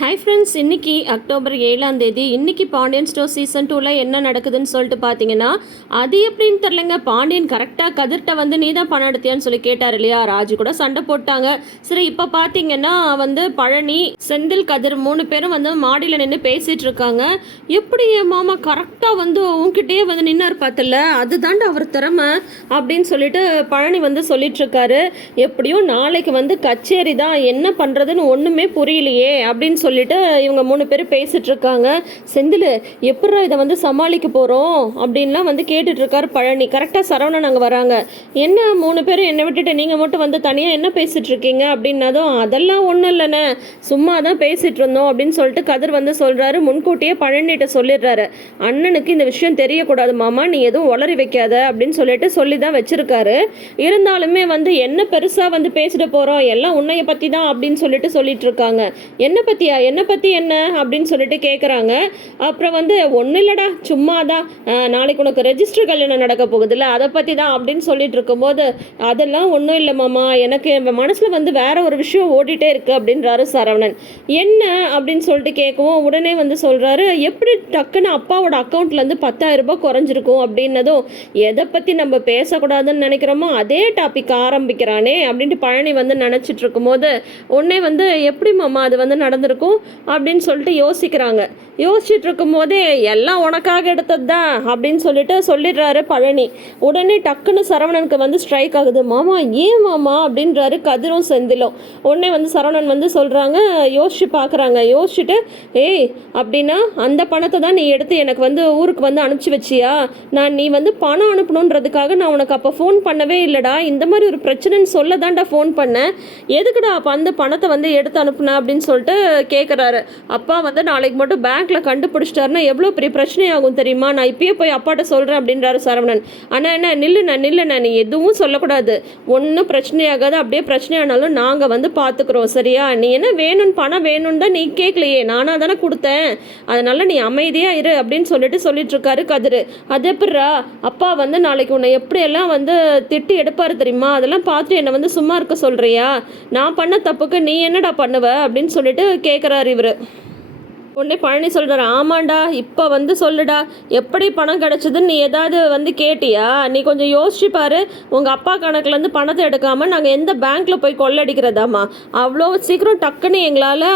Hi friends, இன்றைக்கி October 7ஆம் தேதி. இன்றைக்கி பாண்டியன் ஸ்டோர் சீசன் 2ல் என்ன நடக்குதுன்னு சொல்லிட்டு பார்த்தீங்கன்னா, அது எப்படின்னு தெரிலங்க. பாண்டியன் கரெக்டாக கதிர்கிட்ட வந்து நீ தான் பணம் எடுத்தியான்னு சொல்லி கேட்டார் இல்லையா. ராஜு கூட சண்டை போட்டாங்க. சரி, இப்போ பார்த்தீங்கன்னா வந்து பழனி, செந்தில், கதிர் 3 பேரும் வந்து மாடியில் நின்று பேசிகிட்டு இருக்காங்க. எப்படி என் மாமா கரெக்டாக வந்து உங்ககிட்டயே வந்து நின்னார் பார்த்துல, அதுதான்டா அவர் திறமை அப்படின்னு சொல்லிட்டு பழனி வந்து சொல்லிட்டுருக்காரு. எப்படியும் நாளைக்கு வந்து கச்சேரி தான், என்ன பண்ணுறதுன்னு ஒன்றுமே புரியலையே அப்படின்னு சொல்லிட்டு இவங்க 3 பேர் பேசிட்டு இருக்காங்க. செந்தில், எப்படா இதை வந்து சமாளிக்க போகிறோம் அப்படின்லாம் வந்து கேட்டுட்டு இருக்காரு பழனி. கரெக்டாக சரவணன் அங்கே வராங்க. என்ன 3 பேரும் என்னை விட்டுட்டு நீங்கள் மட்டும் வந்து தனியாக என்ன பேசிட்டு இருக்கீங்க அப்படின்னதும், அதெல்லாம் ஒன்றும் இல்லைண்ணே, சும்மா தான் பேசிகிட்டு இருந்தோம் அப்படின்னு சொல்லிட்டு கதிர் வந்து சொல்கிறாரு. முன்கூட்டியே பழனிகிட்ட சொல்லிடுறாரு, அண்ணனுக்கு இந்த விஷயம் தெரியக்கூடாது மாமா, நீ எதுவும் உளறி வைக்காத அப்படின்னு சொல்லிட்டு சொல்லி தான் வச்சுருக்காரு. இருந்தாலுமே வந்து என்ன பெருசாக வந்து பேசிட்டு போகிறோம், எல்லாம் உன்னைய பற்றி தான் அப்படின்னு சொல்லிட்டு இருக்காங்க. என்னை பற்றி என்ன அப்படின்னு சொல்லிட்டு கேட்குறாங்க. அப்புறம் வந்து ஒன்றும் இல்லைடா, சும்மா தான், நாளைக்கு உனக்கு ரெஜிஸ்டர் கல்யாணம் நடக்க போகுதுல்ல, அதை பற்றி தான் அப்படின்னு சொல்லிட்டு இருக்கும்போது, அதெல்லாம் ஒன்றும் இல்லை மாமா, எனக்கு என் மனசில் வந்து வேற ஒரு விஷயம் ஓடிட்டே இருக்குது அப்படின்றாரு சரவணன். என்ன அப்படின்னு சொல்லிட்டு கேட்கவும் உடனே வந்து சொல்கிறாரு, எப்படி டக்குன்னு அப்பாவோட அக்கௌண்ட்லேருந்து 10,000 ரூபாய் குறைஞ்சிருக்கும் அப்படின்னதும், எதை பற்றி நம்ம பேசக்கூடாதுன்னு நினைக்கிறோமோ அதே டாபிக் ஆரம்பிக்கிறானே அப்படின்ட்டு பழனி வந்து நினச்சிட்டு இருக்கும்போது, உடனே வந்து எப்படி மாமா அது வந்து நடந்திருக்கும் அப்படின்னு சொல்லிட்டு யோசிக்கிறாங்க. யோசிச்சுட்டு இருக்கும் போதே, எல்லாம் உனக்காக எடுத்தது தான் அப்படின்னு சொல்லிட்டு சொல்லிடுறாரு பழனி. உடனே டக்குன்னு சரவணனுக்கு வந்து ஸ்ட்ரைக் ஆகுது. மாமா ஏன் மாமா அப்படின்றாரு கதிரும் செந்திலும். உடனே வந்து சரவணன் வந்து சொல்கிறாங்க, யோசிச்சு பார்க்குறாங்க. யோசிச்சுட்டு, ஏய் அப்படின்னா அந்த பணத்தை தான் நீ எடுத்து எனக்கு வந்து ஊருக்கு வந்து அனுப்பிச்சி வச்சியா? நீ வந்து பணம் அனுப்பணுன்றதுக்காக நான் உனக்கு அப்போ ஃபோன் பண்ணவே இல்லைடா, இந்த மாதிரி ஒரு பிரச்சனைன்னு சொல்ல தான்டா ஃபோன் பண்ணேன், எதுக்குடா அப்போ அந்த பணத்தை வந்து எடுத்து அனுப்புன அப்படின்னு சொல்லிட்டு கேட்குறாரு. அப்பா வந்து நாளைக்கு மட்டும் பேங்க்கில் கண்டுபிடிச்சிட்டாருன்னா எவ்வளோ பெரிய பிரச்சனையாகும் தெரியுமா, நான் இப்பயே போய் அப்பாட்ட சொல்கிறேன் அப்படின்றாரு சரவணன். ஆனால் என்ன, நில்லுண்ணா, நீ எதுவும் சொல்லக்கூடாது, ஒன்றும் பிரச்சனையாகாது, அப்படியே பிரச்சனையானாலும் நாங்கள் வந்து பார்த்துக்குறோம் சரியா? நீ என்ன வேணும்னு பணம் வேணும்னு தான் நீ கேட்கலையே, நானாக தானே கொடுத்தேன், அதனால் நீ அமைதியாக இரு அப்படின்னு சொல்லிட்டு இருக்காரு கதிர். அது எப்படிரா, அப்பா வந்து நாளைக்கு உன்னை எப்படியெல்லாம் வந்து திட்டி எடுப்பார் தெரியுமா, அதெல்லாம் பார்த்துட்டு என்னை வந்து சும்மா இருக்க சொல்கிறியா? நான் பண்ண தப்புக்கு நீ என்னடா பண்ணுவ அப்படின்னு சொல்லிட்டு கேட்குறாரு இவர். உடனே பழனி சொல்கிறார், ஆமாண்டா, இப்போ வந்து சொல்லுடா, எப்படி பணம் கிடச்சிதுன்னு நீ ஏதாவது வந்து கேட்டியா? நீ கொஞ்சம் யோசிச்சு பாரு, உங்கள் அப்பா கணக்குலேருந்து பணத்தை எடுக்காமல் நாங்கள் எந்த பேங்க்கில் போய் கொள்ளடிக்கிறதாம்மா, அவ்வளோ சீக்கிரம் டக்குன்னு எங்களால்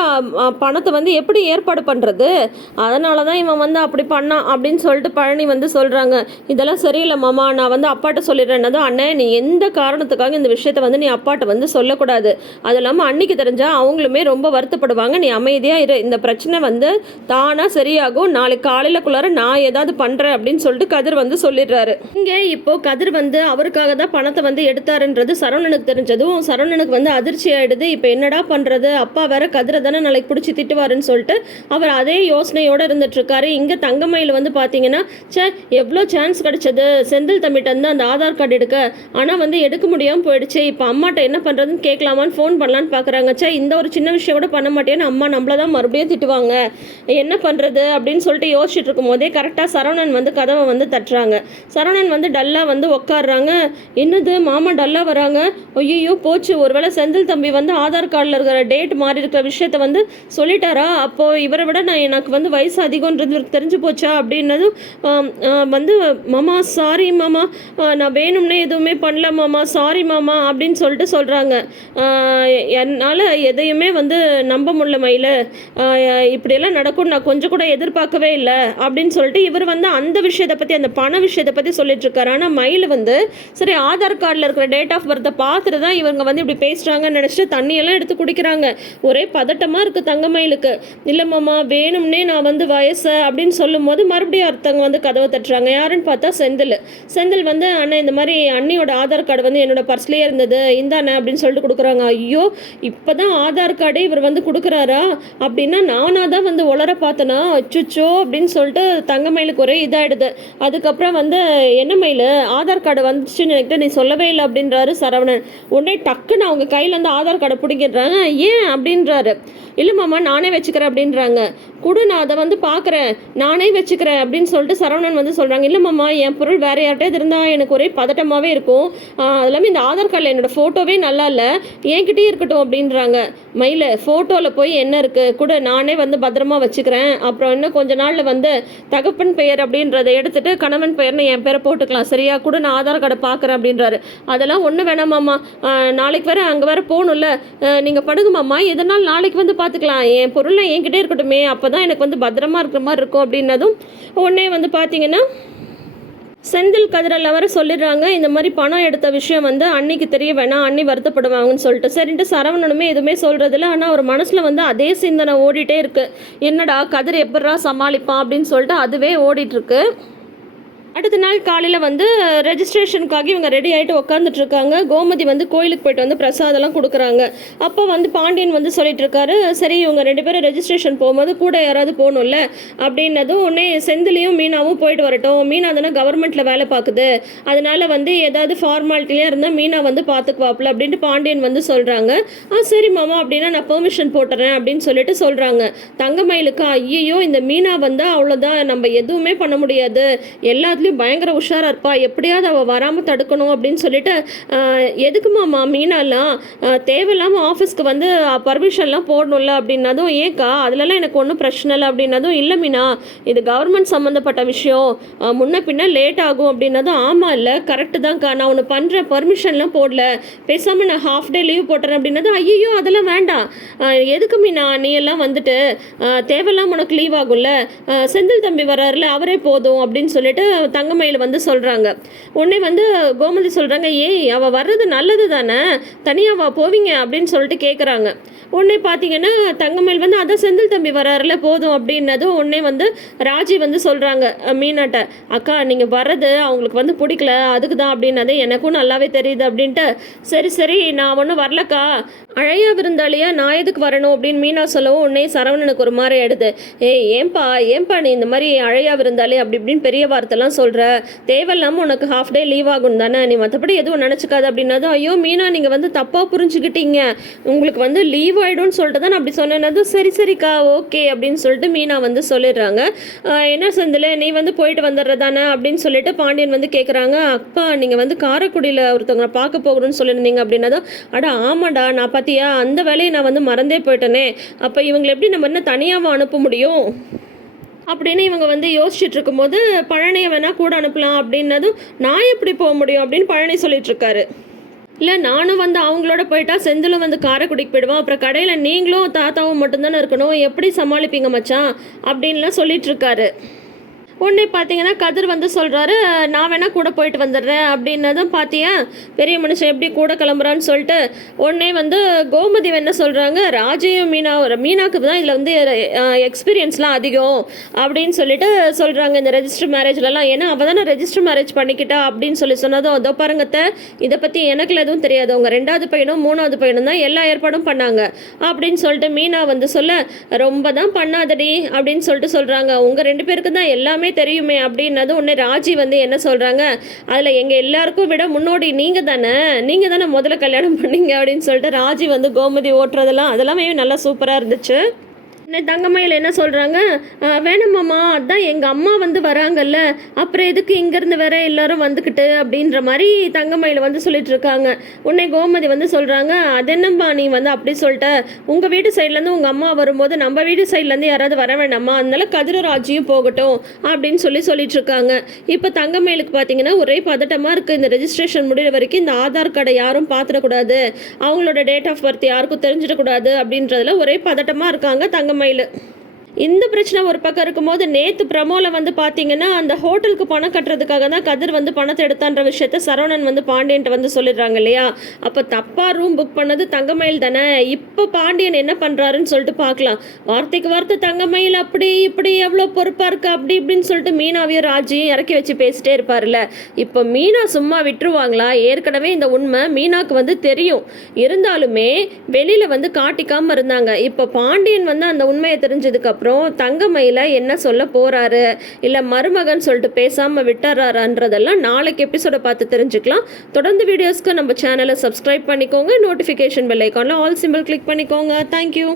பணத்தை வந்து எப்படி ஏற்பாடு பண்ணுறது? அதனால தான் இவன் வந்து அப்படி பண்ணான் அப்படின்னு சொல்லிட்டு பழனி வந்து சொல்கிறாங்க. இதெல்லாம் சரியில்லை மாமா, நான் வந்து அப்பாட்ட சொல்லிடுறேன்னதும், அண்ணே நீ எந்த காரணத்துக்காக இந்த விஷயத்தை வந்து நீ அப்பாட்ட வந்து சொல்லக்கூடாது, அது இல்லாமல் அன்னைக்கு தெரிஞ்சால் அவங்களுமே ரொம்ப வருத்தப்படுவாங்க, நீ அமைதியாக இரு, இந்த பிரச்சனை வந்து தானா சரியாகும், நாளைக்கு காலையிலக்குள்ளார நான் ஏதாவது பண்றேன் அப்படின்னு சொல்லிட்டு கதிர் வந்து சொல்லிடுறாரு. இங்க இப்போ கதிர் வந்து அவருக்காக தான் பணத்தை வந்து எடுத்தாருன்றது சரவணனுக்கு தெரிஞ்சதும் சரவணனுக்கு வந்து அதிர்ச்சி ஆயிடுது. இப்போ என்னடா பண்றது, அப்பா வேற கதிரை தானே நாளைக்கு பிடிச்சி திட்டுவாருன்னு சொல்லிட்டு அவர் அதே யோசனையோட இருந்துட்டு இருக்காரு. இங்க தங்கமயில் வந்து பாத்தீங்கன்னா, எவ்வளோ சான்ஸ் கிடைச்சது செந்தில் தம்பிட்ட இருந்து அந்த ஆதார் கார்டு எடுக்க, ஆனா வந்து எடுக்க முடியாம போயிடுச்சு, இப்போ அம்மாட்ட என்ன பண்றதுன்னு கேட்கலாமான்னு ஃபோன் பண்ணலான்னு பாக்குறாங்க. இந்த ஒரு சின்ன விஷயம் கூட பண்ண மாட்டேன்னு அம்மா நம்மளதான் மறுபடியும் திட்டுவாங்க, என்ன பண்ணுறது அப்படின்னு சொல்லிட்டு யோசிச்சுட்டு இருக்கும் போதே கரெக்டாக சரவணன் வந்து கதவை வந்து தட்டுறாங்க. சரவணன் வந்து டல்லாக வந்து உட்காடுறாங்க. என்னது மாமா டல்லாக வராங்க, ஐயோ போச்சு, ஒருவேளை செந்தில் தம்பி வந்து ஆதார் கார்டில் இருக்கிற டேட் மாறி இருக்கிற விஷயத்த வந்து சொல்லிட்டாரா, அப்போது இவரை விட எனக்கு வந்து வயசு அதிகம்ன்றது தெரிஞ்சு போச்சா அப்படின்னதும் வந்து, மாமா சாரி மாமா, நான் வேணும்னே எதுவுமே பண்ணல மாமா, சாரி மாமா அப்படின்னு சொல்லிட்டு சொல்கிறாங்க. என்னால் எதையுமே வந்து நம்ப முடியல மயில, இப்படியெல்லாம் நடக்கும் நான் கொஞ்சம் கூட எதிர்பார்க்கவே இல்லை அப்படின்னு சொல்லிட்டு இவர் வந்து அந்த விஷயத்தை பற்றி, அந்த பண விஷயத்தை பற்றி சொல்லிட்டு இருக்காரு. ஆனால் மயில் வந்து சரி ஆதார் கார்டில் இருக்கிற டேட் ஆஃப் பர்த்தை பார்த்துட்டு தான் இவங்க வந்து இப்படி பேசுகிறாங்கன்னு நினச்சிட்டு தண்ணியெல்லாம் எடுத்து குடிக்கிறாங்க. ஒரே பதட்டமாக இருக்குது தங்கமயிலுக்கு. இல்லை மாமா வேணும்னே நான் வந்து வயசு அப்படின்னு சொல்லும் போது மறுபடியும் ஒருத்தவங்க வந்து கதவை தட்டுறாங்க. யாருன்னு பார்த்தா செந்தில் வந்து, அண்ணன் இந்த மாதிரி அண்ணியோட ஆதார் கார்டு வந்து என்னோட பர்ஸ்லேயே இருந்தது, இந்தாண்ணே அப்படின்னு சொல்லிட்டு கொடுக்குறாங்க. ஐயோ இப்போ தான் ஆதார் கார்டே இவர் வந்து கொடுக்குறாரா அப்படின்னா, நானாக தான் வந்து உளர பார்த்தனா அச்சுச்சோ அப்படின்னு சொல்லிட்டு தங்கமயிலுக்கு ஒரே இதாகிடுது. அதுக்கப்புறம் வந்து என்ன மயில் ஆதார் கார்டு வந்துச்சுன்னு என்கிட்ட நீ சொல்லவே இல்லை அப்படின்றாரு சரவணன். உடனே டக்குன்னு அவங்க கையிலேருந்து ஆதார் கார்டை பிடிங்கிடுறாங்க. ஏன் அப்படின்றாரு. இல்லை மாமா நானே வச்சுக்கிறேன் அப்படின்றாங்க. கூட நான் அதை வந்து பார்க்குறேன், நானே வச்சுக்கிறேன் அப்படின்னு சொல்லிட்டு சரவணன் வந்து சொல்கிறாங்க. இல்லை மாமா என் பொருள் வேறு யார்கிட்டே இருந்தால் எனக்கு ஒரே பதட்டமாகவே இருக்கும். அது இல்லாமல் இந்த ஆதார் கார்டில் என்னோடய ஃபோட்டோவே நல்லா இல்லை, என்கிட்டயே இருக்கட்டும் அப்படின்றாங்க. மயில் ஃபோட்டோவில் போய் என்ன இருக்குது கூட நானே வந்து பத்திரமா வச்சுக்கிறேன். அப்புறம் இன்னும் கொஞ்ச நாளில் வந்து தகப்பன் பெயர் அப்படின்றத எடுத்துகிட்டு கணவன் பெயர்னு என் பேரை போட்டுக்கலாம் சரியா, கூட நான் ஆதார் கார்டை பார்க்குறேன் அப்படின்றாரு. அதெல்லாம் ஒன்றும் வேணாமாம்மா, நாளைக்கு வேறு அங்கே வேறு போகணும்ல, நீங்கள் படுங்க மாமா, எதனால் நாளைக்கு வந்து பார்த்துக்கலாம், என் பொருளை என்கிட்டே இருக்கட்டுமே, அப்போ தான் எனக்கு வந்து பத்திரமா இருக்கிற மாதிரி இருக்கும் அப்படின்னதும் உடனே வந்து பார்த்தீங்கன்னா செந்தில் கதிரில் வர சொல்லிடுறாங்க. இந்த மாதிரி பணம் எடுத்த விஷயம் வந்து அன்னைக்கு தெரிய வேணாம், அன்னி வருத்தப்படுவாங்கன்னு சொல்லிட்டு. சரின்ட்டு சரவணனுமே எதுவுமே சொல்கிறதில்ல. ஆனால் அவர் மனசில் வந்து அதே சிந்தனை ஓடிட்டே இருக்குது. என்னடா கதிர் எப்படா சமாளிப்பான் அப்படின்னு சொல்லிட்டு அதுவே ஓடிட்டுருக்கு. அடுத்த நாள் காலையில் வந்து ரெஜிஸ்ட்ரேஷனுக்காக இவங்க ரெடி ஆகிட்டு உட்காந்துட்ருக்காங்க. கோமதி வந்து கோயிலுக்கு போயிட்டு வந்து பிரசாதெல்லாம் கொடுக்குறாங்க. அப்போ வந்து பாண்டியன் வந்து சொல்லிட்டு இருக்காரு, சரி இவங்க 2 பேரும் ரெஜிஸ்ட்ரேஷன் போகும்போது கூட யாராவது போகணும்ல அப்படின்னதும் உடனே செந்திலையும் மீனாவும் போயிட்டு வரட்டும், மீனா தானே கவர்மெண்ட்டில் வேலை பார்க்குது, அதனால வந்து ஏதாவது ஃபார்மாலிட்டியாக இருந்தால் மீனா வந்து பார்த்துக்குவாப்புல அப்படின்ட்டு பாண்டியன் வந்து சொல்கிறாங்க. சரி மாமா அப்படின்னா நான் பெர்மிஷன் போட்டுறேன் அப்படின்னு சொல்லிட்டு சொல்கிறாங்க. தங்கமயிலுக்கு ஐயோ இந்த மீனா வந்தால் அவ்வளோதான், நம்ம எதுவுமே பண்ண முடியாது, எல்லாத்துலேயும் பயங்கர உஷாராக இருப்பா, எப்படியாவது அவள் வராமல் தடுக்கணும் அப்படின்னு சொல்லிட்டு எதுக்குமாம்மா மீனாலாம் தேவையில்லாமல் ஆஃபீஸ்க்கு வந்து பர்மிஷன்லாம் போடணும்ல அப்படின்னதும், ஏக்கா அதிலலாம் எனக்கு ஒன்றும் பிரச்சனை இல்லை அப்படின்னதும், இல்லை மீனா இது கவர்மெண்ட் சம்மந்தப்பட்ட விஷயம், முன்ன பின்ன லேட் ஆகும் அப்படின்னதும், ஆமாம் இல்லை கரெக்டு தான்க்கா, நான் ஒன்று பண்ணுறேன், பர்மிஷன்லாம் போடல, பேசாமல் நான் ஹாஃப் டே லீவ் போட்டுறேன் அப்படின்னதும், ஐயோ அதெல்லாம் வேண்டாம், எதுக்கு மீனா நீ எல்லாம் வந்துட்டு தேவையில்லாமல் உனக்கு லீவ் ஆகும்ல, செந்தில் தம்பி வர்றாருல அவரே போதும் அப்படின்னு சொல்லிட்டு தங்கமயில் வந்து சொல்கிறாங்க. உடனே வந்து கோமதி சொல்கிறாங்க, ஏய் அவள் வர்றது நல்லது தானே, தனியாக போவீங்க அப்படின்னு சொல்லிட்டு கேட்குறாங்க. உடனே பார்த்தீங்கன்னா தங்கமயில் வந்து அதான் செந்தில் தம்பி வர்றாருல போதும் அப்படின்னதும் உடனே வந்து ராஜி வந்து சொல்கிறாங்க மீனாட்ட, அக்கா நீங்கள் வர்றது அவங்களுக்கு வந்து பிடிக்கல அதுக்கு தான் அப்படின்னது எனக்கும் நல்லாவே தெரியுது அப்படின்ட்டு, சரி சரி நான் ஒன்றும் வரலக்கா, அழையா விருந்தாளியா நான் எதுக்கு வரணும் அப்படின்னு மீனா சொல்லவும் உடனே சரவணனுக்கு ஒரு மாதிரி எடுது. ஏன்பா நீ இந்த மாதிரி அழையா விருந்தாளி அப்படி இப்படின்னு பெரிய வார்த்தைலாம் சொல்கிற, தேவையில்லாமல் உனக்கு ஹாஃப் டே லீவ் ஆகும் தானே, நீ மற்றபடி எதுவும் நினச்சிக்காது அப்படின்னதும், ஐயோ மீனா நீங்கள் வந்து தப்பாக புரிஞ்சுக்கிட்டீங்க, உங்களுக்கு வந்து லீவ் ஆகிடும்னு சொல்லிட்டு தான் நான் அப்படி சொன்னேன்னதும், சரிக்கா ஓகே அப்படின்னு சொல்லிட்டு மீனா வந்து சொல்லிடுறாங்க. என்ன செந்தில் நீ வந்து போயிட்டு வந்துடுறதானே அப்படின்னு சொல்லிட்டு பாண்டியன் வந்து கேட்குறாங்க. அப்பா நீங்கள் வந்து காரைக்குடியில் ஒருத்தவங்களை பார்க்க போகணும்னு சொல்லியிருந்தீங்க அப்படின்னதும், அடா ஆமாடா நான் பார்த்தியா அந்த வேலையை நான் வந்து மறந்தே போயிட்டேனே, அப்போ இவங்களை எப்படி நம்ம என்ன தனியாக அனுப்ப முடியும் அப்படின்னு இவங்க வந்து யோசிச்சுட்டு இருக்கும்போது, பழனியை வேணால் கூட அனுப்பலாம் அப்படின்னதும், நான் எப்படி போக முடியும் அப்படின்னு பழனி சொல்லிட்டுருக்காரு. இல்லை நானும் வந்து அவங்களோட போயிட்டா செந்திலும் வந்து காரைக்குடிக்கு போயிடுவான், அப்புறம் கடையில் நீங்களும் தாத்தாவும் மட்டும்தானே இருக்கணும், எப்படி சமாளிப்பீங்க மச்சான் அப்படின்லாம் சொல்லிட்டுருக்காரு. உடனே பார்த்தீங்கன்னா கதிர் வந்து சொல்கிறாரு, நான் வேணால் கூட போயிட்டு வந்துடுறேன் அப்படின்னதும், பார்த்தியா பெரிய மனுஷன் எப்படி கூட கிளம்புறான்னு சொல்லிட்டு உடனே வந்து கோமதி என்ன சொல்கிறாங்க, ராஜையும் மீனாவுக்கு தான் இதில் வந்து எக்ஸ்பீரியன்ஸ்லாம் அதிகம் அப்படின்னு சொல்லிட்டு சொல்கிறாங்க இந்த ரெஜிஸ்டர் மேரேஜ்லலாம், ஏன்னா அவள் தானே ரெஜிஸ்டர் மேரேஜ் பண்ணிக்கிட்டா அப்படின்னு சொல்லி சொன்னதும், அதோ பாருங்கத்த இதை பற்றி எனக்கு எதுவும் தெரியாது, அவங்க 2வது பையனும் 3வது பையனும் தான் எல்லா ஏற்பாடும் பண்ணாங்க அப்படின்னு சொல்லிட்டு மீனா வந்து சொல்ல, ரொம்ப தான் பண்ணாதடி அப்படின்னு சொல்லிட்டு சொல்கிறாங்க, உங்கள் 2 பேருக்கு தான் எல்லாமே தெரியுமே அப்படின்னது. உடனே ராஜி வந்து என்ன சொல்கிறாங்க, அதில் எங்கள் எல்லாருக்கும் விட முன்னோடி நீங்கள் தானே முதல்ல கல்யாணம் பண்ணீங்க அப்படின்னு சொல்லிட்டு ராஜி வந்து கோமதி ஓட்டுறதெல்லாம் அதெல்லாமே நல்லா சூப்பராக இருந்துச்சு. தங்கமயில் என்ன சொல்கிறாங்க, வேணுமாம்மா அதான் எங்கள் அம்மா வந்து வராங்கல்ல, அப்புறம் எதுக்கு இங்கேருந்து வேற எல்லோரும் வந்துக்கிட்டு அப்படின்ற மாதிரி தங்கமயில் வந்து சொல்லிட்டு இருக்காங்க. உடனே கோமதி வந்து சொல்கிறாங்க, அது என்னம்மா நீ வந்து அப்படி சொல்லிட்ட, உங்கள் வீட்டு சைட்லேருந்து உங்கள் அம்மா வரும்போது நம்ம வீட்டு சைட்லேருந்து யாராவது வர வேண்டாமா, அதனால கதிரராஜியும் போகட்டும் அப்படின்னு சொல்லிட்டு இருக்காங்க. இப்போ தங்கமயிலுக்கு பார்த்தீங்கன்னா ஒரே பதட்டமாக இருக்குது, இந்த ரெஜிஸ்ட்ரேஷன் முடிகிற வரைக்கும் இந்த ஆதார் கார்டை யாரும் பார்த்துடக்கூடாது, அவங்களோட டேட் ஆஃப் பர்த் யாருக்கும் தெரிஞ்சிடக்கூடாது அப்படின்றதுல ஒரே பதட்டமாக இருக்காங்க தங்கமயில். இந்த பிரச்சனை ஒரு பக்கம் இருக்கும்போது, நேற்று பிரமோவில் வந்து பார்த்தீங்கன்னா அந்த ஹோட்டலுக்கு பணம் கட்டுறதுக்காக தான் கதிர் வந்து பணத்தை எடுத்தான்ற விஷயத்த சரவணன் வந்து பாண்டியன்ட்ட வந்து சொல்லிடுறாங்க இல்லையா, அப்போ தப்பாக ரூம் புக் பண்ணது தங்கமயில் தானே. இப்போ பாண்டியன் என்ன பண்ணுறாருன்னு சொல்லிட்டு பார்க்கலாம். வார்த்தைக்கு வார்த்தை தங்கமயில் அப்படி இப்படி எவ்வளோ பொறுப்பாக இருக்கு அப்படி இப்படின்னு சொல்லிட்டு மீனாவையும் ராஜியும் இறக்கி வச்சு பேசிட்டே இருப்பார்ல. இப்போ மீனா சும்மா விட்டுருவாங்களா? ஏற்கனவே இந்த உண்மை மீனாக்கு வந்து தெரியும், இருந்தாலுமே வெளியில் வந்து காட்டிக்காமல் இருந்தாங்க. இப்போ பாண்டியன் வந்து அந்த உண்மையை தெரிஞ்சதுக்கப்புறம் அப்புறம் தங்கமயில என்ன சொல்ல போகிறாரு, இல்லை மருமகன் சொல்லிட்டு பேசாமல் விட்டுறாரான்றதெல்லாம் நாளைக்கு எபிசோடை பார்த்து தெரிஞ்சுக்கலாம். தொடர்ந்து வீடியோஸ்க்கு நம்ம சேனலை சப்ஸ்கிரைப் பண்ணிக்கோங்க. நோட்டிஃபிகேஷன் பெல் ஐக்கானில் ஆல் சிம்பிள் கிளிக் பண்ணிக்கோங்க. தேங்க்யூ.